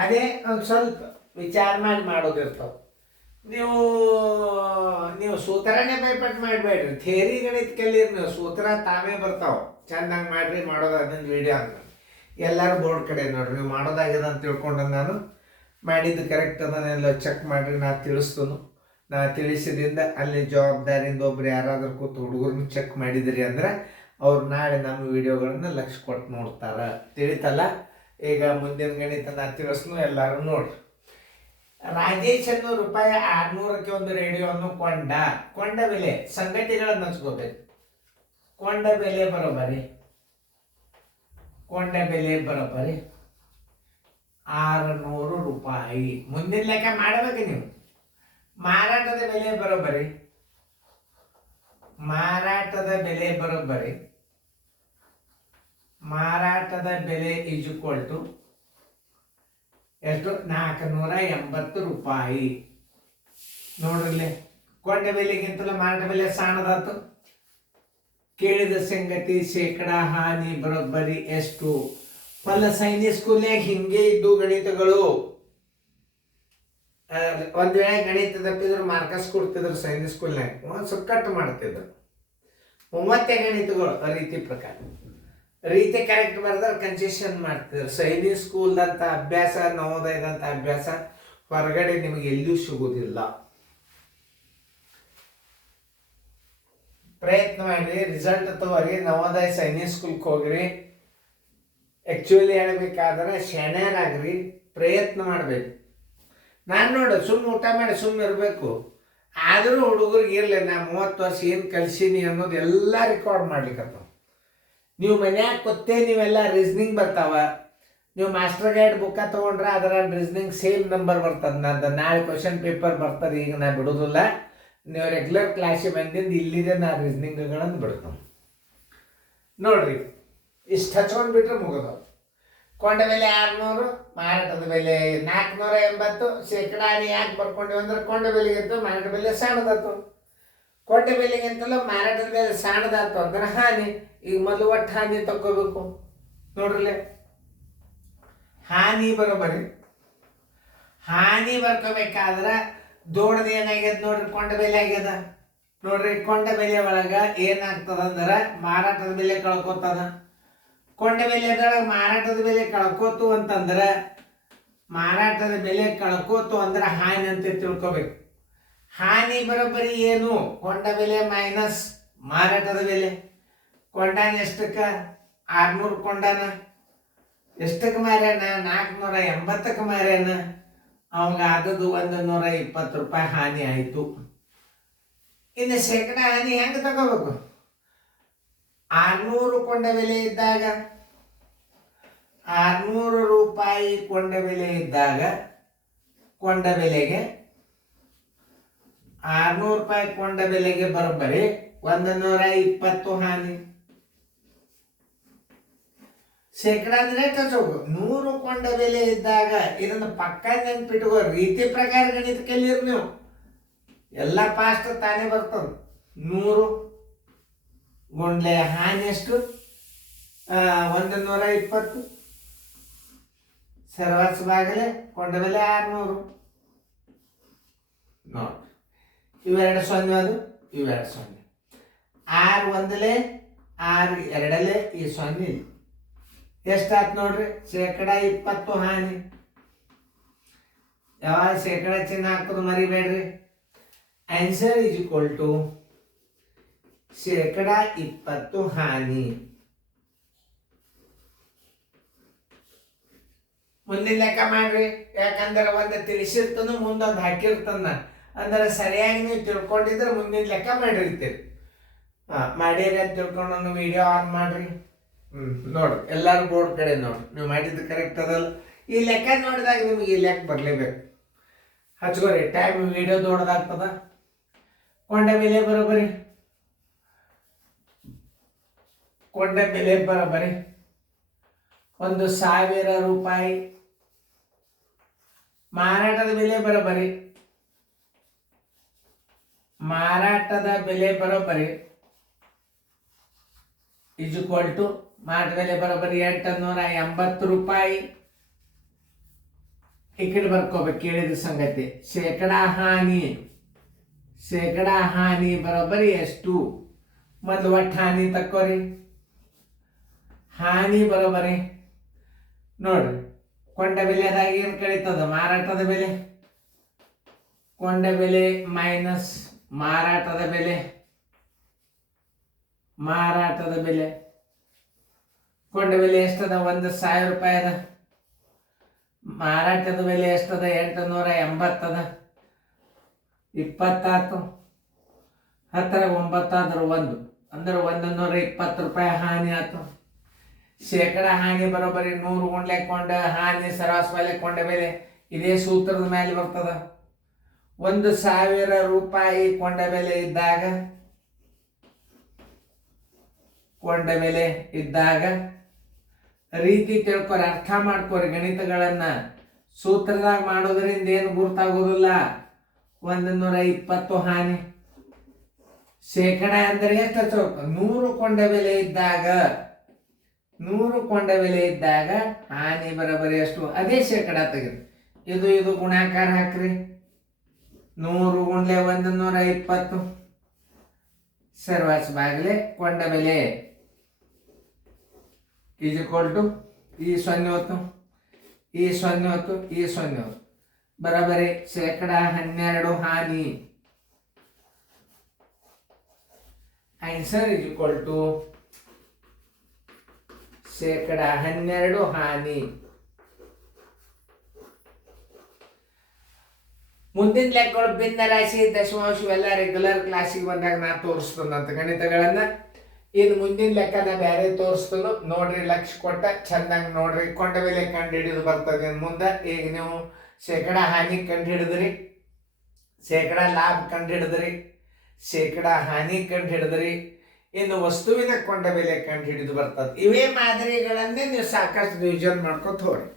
ಅದೇ ಒಂದು ಸ್ವಲ್ಪ ವಿಚಾರ ಮಾಡಿ ಮಾಡೋದಿರ್ತಾವೆ. ನೀವು ನೀವು ಸೂತ್ರನೇ ಭಯಪಟ್ಟು ಮಾಡಬೇಡ್ರಿ, ಥೇರಿ ಗಣಿತ ಕಲೀರಿ. ನೀವು ಸೂತ್ರ ತಾವೇ ಬರ್ತಾವೆ, ಚೆಂದಂಗೆ ಮಾಡಿರಿ. ಮಾಡೋದು ಅದನ್ನ ವಿಡಿಯೋ ಅಂತ ಎಲ್ಲರೂ ಬೋರ್ಡ್ ಕಡೆ ನೋಡ್ರಿ. ನೀವು ಮಾಡೋದಾಗ್ಯದ ಅಂತ ತಿಳ್ಕೊಂಡು ನಾನು ಮಾಡಿದ್ದು ಕರೆಕ್ಟ್ ಅದನ್ನೆಲ್ಲ ಚೆಕ್ ಮಾಡಿರಿ. ನಾ ತಿಳಿಸ್ತನು, ನಾ ತಿಳಿಸಿದಿಂದ ಅಲ್ಲಿ ಜವಾಬ್ದಾರಿಯಿಂದ ಒಬ್ರು ಯಾರಾದ್ರೂ ಕೂತು ಹುಡುಗರನ್ನ ಚೆಕ್ ಮಾಡಿದಿರಿ ಅಂದ್ರೆ ಅವ್ರು ನಾಳೆ ನಮ್ಮ ವಿಡಿಯೋಗಳನ್ನ ಲಕ್ಷ್ಯ ಕೊಟ್ಟು ನೋಡ್ತಾರೆ. ತಿಳಿತಲ್ಲ? ಈಗ ಮುಂದಿನ ಗಣಿತ ನಾ ತಿಳಿಸ್ನು, ಎಲ್ಲರೂ ನೋಡ್ರಿ. ರಾಜೇಶ್ ರೂಪಾಯಿ 600ಕ್ಕೆ ಒಂದು ರೇಡಿಯೋವನ್ನು ಕೊಂಡ ಬೆಲೆ ಸಂಗತಿಗಳನ್ನು ಹಚ್ಕೋಬೇಕು. ಕೊಂಡ ಬೆಲೆ ಬರೋಬರಿ 600 ರೂಪಾಯಿ. ಮುಂದಿನ ಲೆಕ್ಕ ಮಾಡಬೇಕು ನೀವು. ಮಾರಾಟದ ಬೆಲೆ ಬರೋಬರಿ ಮಾರಾಟದ ಬೆಲೆ ಈಜುಕೊಳ್ತು ಎಷ್ಟು? 480 ರೂಪಾಯಿ. ನೋಡ್ರಲ್ಲಿ, ಕೊಂಡ ಬೆಲೆಗಿಂತಲೂ ಮಾರಾಟ ಬೆಲೆ ಸಣ್ಣದಾತು. ಕೇಳಿದ ಸಂಗತಿ ಶೇಕಡಾ ಹಾನಿ ಬರೋಬ್ಬರಿ ಎಷ್ಟು? ಸೈನಿಕ್ ಸ್ಕೂಲ್ನಾಗ ಹಿಂಗೆ ಇದ್ದು ಗಣಿತಗಳು. ಒಂದ್ ವೇಳೆ ಗಣಿತ ತಪ್ಪಿದ್ರು ಮಾರ್ಕಸ್ ಕೊಡ್ತಿದ್ರು ಸೈನಿಕ್ ಸ್ಕೂಲ್ನಾಗ, ಒಂದು ಸ್ವಲ್ಪ ಕಟ್ ಮಾಡ್ತಿದ್ರು. 30 ಗಣಿತಗಳು ರೀತಿ ಕರೆಕ್ಟ್ ಬರೆದ್ರೆ ಕನ್ಸೆಷನ್ ಮಾಡ್ತಿದ್ರು. ಸೈನಿಕ್ ಸ್ಕೂಲ್ದಂಥ ಅಭ್ಯಾಸ, ನವೋದಯದಂಥ ಅಭ್ಯಾಸ ಹೊರಗಡೆ ನಿಮಗೆ ಎಲ್ಲಿಯೂ ಸಿಗೋದಿಲ್ಲ. ಪ್ರಯತ್ನ ಮಾಡಿರಿ, ರಿಸಲ್ಟ್ ತಗೋರಿ. ನವೋದಯ ಸೈನಿಕ್ ಸ್ಕೂಲ್ಗೆ ಹೋಗ್ರಿ. ಆ್ಯಕ್ಚುಲಿ ಹೇಳ್ಬೇಕಾದ್ರೆ ಶಾಣ್ಯರಾಗ್ರಿ, ಪ್ರಯತ್ನ ಮಾಡಬೇಕು. ನಾನು ನೋಡು ಸುಮ್ಮನೆ ಊಟ ಮಾಡಿ ಸುಮ್ಮನೆ ಇರಬೇಕು, ಆದರೂ ಹುಡುಗರಿಗೆ ಇರಲಿ ನಾ 30 ವರ್ಷ ಏನು ಕಲಿಸೀನಿ ಅನ್ನೋದು ಎಲ್ಲ ರೆಕಾರ್ಡ್ ಮಾಡ್ಲಿಕ್ಕತ್ತ. ನೀವು ಮನ್ಯಾಗ ಕೊತ್ತೇ ನೀವೆಲ್ಲ ರೀಸ್ನಿಂಗ್ ಬರ್ತಾವ. ನೀವು ಮಾಸ್ಟರ್ ಗೈಡ್ ಬುಕ್ಕ ತೊಗೊಂಡ್ರೆ ಅದರ ರೀಸ್ನಿಂಗ್ ಸೇಮ್ ನಂಬರ್ ಬರ್ತದೆ. ನಂದು ನಾಳೆ ಕ್ವಶನ್ ಪೇಪರ್ ಬರ್ತದೆ. ಈಗ ನಾ ಬಿಡೋದಿಲ್ಲ, ನೀವು ರೆಗ್ಯುಲರ್ ಕ್ಲಾಸಿಗೆ ಬಂದಿಂದ ಇಲ್ಲಿದೆ ನಾ ರೀಸ್ನಿಂಗ್ಗಳನ್ನು ಬಿಡ್ತಾವೆ. ನೋಡ್ರಿ, ಇಷ್ಟು ಹಚ್ಕೊಂಡು ಬಿಟ್ರೆ ಮುಗಿದವು. ಕೊಂಡ ಬೆಲೆ 600, ಮಾರಾಟದ ಬೆಲೆ 480. ಶೇಕಡಾ ಯಾಕೆ ಬರ್ಕೊಂಡಿವಿ ಅಂದ್ರೆ ಕೊಂಡ ಬೆಲೆಗಿಂತ ಮಾರಾಟ ಬೆಲೆ ಸಣ್ಣದಾತು. ಕೊಂಡ ಬೆಲೆಗಿಂತಲೂ ಮಾರಾಟದ ಬೆಲೆ ಸಣ್ಣದಾತು ಅಂದ್ರೆ ಹಾನಿ. ಈಗ ಮೊದಲು ಒಟ್ಟು ಹಾನಿ ತಗೋಬೇಕು. ನೋಡ್ರಲ್ಲೇ, ಹಾನಿ ಬರ್ಕೋಬೇಕಾದ್ರೆ ದೊಡ್ಡದು ಏನಾಗ್ಯದ ನೋಡ್ರಿ, ಕೊಂಡ ಬೆಲೆ ಆಗ್ಯದ ನೋಡ್ರಿ. ಕೊಂಡ ಬೆಲೆ ಒಳಗೆ ಏನಾಗ್ತದಂದ್ರೆ ಮಾರಾಟದ ಬೆಲೆ ಕಳ್ಕೊತದ. ಕೊಂಡ ಬೆಲೆದೊಳಗೆ ಮಾರಾಟದ ಬೆಲೆ ಕಳ್ಕೋತು ಅಂತಂದ್ರೆ ಹಾನಿ ಅಂತ ತಿಳ್ಕೊಬೇಕು. ಹಾನಿ ಬರೋಬ್ಬರಿ ಏನು? ಕೊಂಡ ಬೆಲೆ ಮೈನಸ್ ಮಾರಾಟದ ಬೆಲೆ. ಕೊಂಡಾನ ಎಷ್ಟಕ್ಕೆ? 600 ಕೊಂಡಾನ. ಎಷ್ಟಕ್ಕೆ ಮಾರ್ಯಾನ? 480ಕ್ಕೆ ಮಾರ್ಯಾನ. ಅವಾಗ ಆದದ್ದು 120 ರೂಪಾಯಿ ಹಾನಿ ಆಯಿತು. ಇನ್ನು ಶೇಕಡಾ ಹಾನಿ ಹೆಂಗೆ ತಗೋಬೇಕು? 600 ಕೊಂಡ ಬೆಲೆ ಇದ್ದಾಗ, 600 ರೂಪಾಯಿ ಕೊಂಡ ಬೆಲೆ ಇದ್ದಾಗ, ಕೊಂಡ ಬೆಲೆಗೆ 600 ರೂಪಾಯಿ ಕೊಂಡ ಬೆಲೆಗೆ ಬರೋಬ್ಬರಿ 120 ಹಾನಿ. ಶೇಕಡಾ ಅಂದ್ರೆ ಕಚ್ಚೋಗು. 100 ಕೊಂಡ ಬೆಲೆ ಇದ್ದಾಗ ಇದನ್ನು ಪಕ್ಕ ನೆನ್ಪಿಟ್ಕೋ. ರೀತಿ ಪ್ರಕಾರ ಗಣಿತ ಕಲೀರಿ ನೀವು, ಎಲ್ಲ ಪಾಸ್ಟ್ ತಾನೇ ಬರ್ತದೆ. 100 ಗುಂಡ್ಲೆ ಹಾನಿ ಎಷ್ಟು? 120. ಸರ್ವಸ್ವಾಗಲೇ ಕೊಂಡ ಬೆಲೆ 600. ನೋಡಿ, ಇವೆರಡು ಸೊನ್ನೆ, ಅದು ಇವೆರಡು ಸೊನ್ನೆ. 6 ಒಂದಲೇ 6 ಎರಡಲೇ ಈ ಸೊನ್ನೆ ಎಷ್ಟಾಯ್ತು ನೋಡ್ರಿ? ಶೇಕಡಾ 20 ಹಾನಿ. ಯಾವಾಗ ಶೇಕಡಾ ಚಿಹ್ನೆ ಹಾಕೋದು ಮರಿಬೇಡ್ರಿ. ಆನ್ಸರ್ ಈಸ್ ಈಕ್ವಲ್ ಟು ಶೇಕಡಾ 20 ಹಾನಿ. ಮುಂದಿನ ಲೆಕ್ಕ ಮಾಡ್ರಿ. ಯಾಕಂದ್ರೆ ಒಂದು ತಿಳಿಸಿರ್ತಾನು, ಮುಂದೊಂದು ಹಾಕಿರ್ತಾನ. ಅಂದ್ರೆ ಸರಿಯಾಗಿ ನೀವು ತಿಳ್ಕೊಂಡಿದ್ರೆ ಮುಂದಿನ ಲೆಕ್ಕ ಮಾಡಿರ್ತೀರಿ. ಮಾಡಿರಿ ಅಂತ ತಿಳ್ಕೊಂಡು ಒಂದು ವಿಡಿಯೋ ಆನ್ ಮಾಡ್ರಿ. ನೋಡ್ರಿ, ಎಲ್ಲರೂ ಬೋರ್ಡ್ ಕಡೆ ನೋಡ್ರಿ. ನೀವು ಮಾಡಿದ್ದು ಕರೆಕ್ಟ್ ಅದಲ್ಲ. ಈ ಲೆಕ್ಕ ನೋಡಿದಾಗ ನಿಮಗೆ ಈ ಲೆಕ್ಕ ಬರಲೇಬೇಕು. ಹಚ್ಕೋರಿ, ಟೈಮ್ ವಿಡಿಯೋ ದೊಡ್ಡದಾಗ್ತದ. ಕೊಂಡ ಬೆಲೆ ಬರೋಬರಿ 1,000 ರೂಪಾಯಿ. ಮಾರಾಟದ ಬೆಲೆ ಬರೋಬರಿ ಈಕ್ವಲ್ ಟು ಮಾರಾಟ ಬೆಲೆ ಬರೋಬರಿ 880 ರೂಪಾಯಿ. ಈ ಕಡೆ ಬರ್ಕೋಬೇಕು ಕೇಳಿದ ಸಂಗತಿ. ಶೇಕಡಾ ಹಾನಿ ಬರೋಬ್ಬರಿ ಎಷ್ಟು? ಮೊದಲು ಒಟ್ಟು ಹಾನಿ ತಕ್ಕೋರಿ. ಹಾನಿ ಬರೋಬ್ಬರಿ ನೋಡ್ರಿ, ಕೊಂಡ ಬೆಲೆದಾಗ ಏನು ಕಳೀತದ? ಮಾರಾಟದ ಬೆಲೆ. ಕೊಂಡ ಬೆಲೆ ಮೈನಸ್ ಮಾರಾಟದ ಬೆಲೆ. ಕೊಂಡ ಬೆಲೆ ಎಷ್ಟದ? 1,000 ರೂಪಾಯಿ ಅದ. ಮಾರಾಟದ ಬೆಲೆ ಎಷ್ಟದ? 880 ಅದ. 20 ಆಯ್ತು. 10 9 ಆದ್ರೆ 1 ಅಂದ್ರೆ 120 ರೂಪಾಯಿ ಹಾನಿ ಆಯ್ತು. ಶೇಕಡಾ ಹಾನಿ ಬರೋಬ್ಬರಿ 100 ಗುಂಡ್ಲೆ ಕೊಂಡ ಹಾನಿ ಸರಾಸರಿ ಬೆಲೆ ಕೊಂಡ ಬೆಲೆ. ಇದೇ ಸೂತ್ರದ ಮೇಲೆ ಬರ್ತದ. 1,000 ರೂಪಾಯಿ ಕೊಂಡ ಬೆಲೆ ಇದ್ದಾಗ ರೀತಿ ತಿಳ್ಕೊರಿ, ಅರ್ಥ ಮಾಡ್ಕೊರಿ. ಗಣಿತಗಳನ್ನ ಸೂತ್ರದಾಗ ಮಾಡೋದ್ರಿಂದ ಏನು ಗುರ್ತಾಗೋದಿಲ್ಲ. 120 ಹಾನಿ. ಶೇಕಡ ಅಂದ್ರೆ ಎಷ್ಟು? 100 ಕೊಂಡ ಬೆಲೆ ಇದ್ದಾಗ ಹಾನಿ ಬರೋಬ್ಬರಿ ಎಷ್ಟು? ಅದೇ ಶೇಕಡ ತೆಗೆದು ಇದು ಗುಣಾಕಾರ ಹಾಕ್ರಿ. 100 ಗುಂಡ್ಲೆ 120 ಸರ್ವಾಸ್ ಬಾಗ್ಲೆ ಕೊಂಡ ಬೆಲೆ ಈಸ್ ಈಕ್ವಲ್ ಟು ಈ 0 ಈ 0 ಬರೋಬ್ಬರಿ ಶೇಕಡ 12 ಹಾನಿ. ಆನ್ಸರ್ ಈಸ್ ಈಕ್ವಲ್ ಟು ಶೇಕಡ 12 ಹಾನಿ. ಮುಂದಿನ ಲೆಕ್ಕಗಳು ಭಿನ್ನ ರಾಶಿ ದಶಮಾಂಶ ಇವೆಲ್ಲ ರೆಗ್ಯುಲರ್ ಕ್ಲಾಸಿಗೆ ಬಂದಾಗ ನಾ ತೋರಿಸ್ತದಂತ ಗಣಿತಗಳನ್ನ. ಇನ್ನು ಮುಂದಿನ ಲೆಕ್ಕನ ಬೇರೆ ತೋರಿಸ್ತನು ನೋಡ್ರಿ. ಲಕ್ಷ ಕೊಟ್ಟ ಚಂದಂಗೆ ನೋಡ್ರಿ. ಕೊಂಡ ಬೆಲೆ ಕಂಡು ಹಿಡಿದು ಬರ್ತದೆ ಮುಂದೆ. ಈಗ ನೀವು ಶೇಕಡ ಹಾನಿ ಕಂಡು ಹಿಡಿದ್ರಿ, ಶೇಕಡ ಲಾಭ ಕಂಡು ಹಿಡಿದ್ರಿ, ಶೇಕಡ ಹಾನಿ ಕಂಡು ಹಿಡಿದ್ರಿ. ಇನ್ನು ವಸ್ತುವಿನ ಕೊಂಡ ಬೆಲೆ ಕಂಡು ಹಿಡಿದು ಬರ್ತದೆ. ಇವೇ ಮಾದರಿಗಳನ್ನೇ ನೀವು ಸಾಕಷ್ಟು ರಿವಿಷನ್ ಮಾಡ್ಕೊತ ಹೋಗ್ರಿ.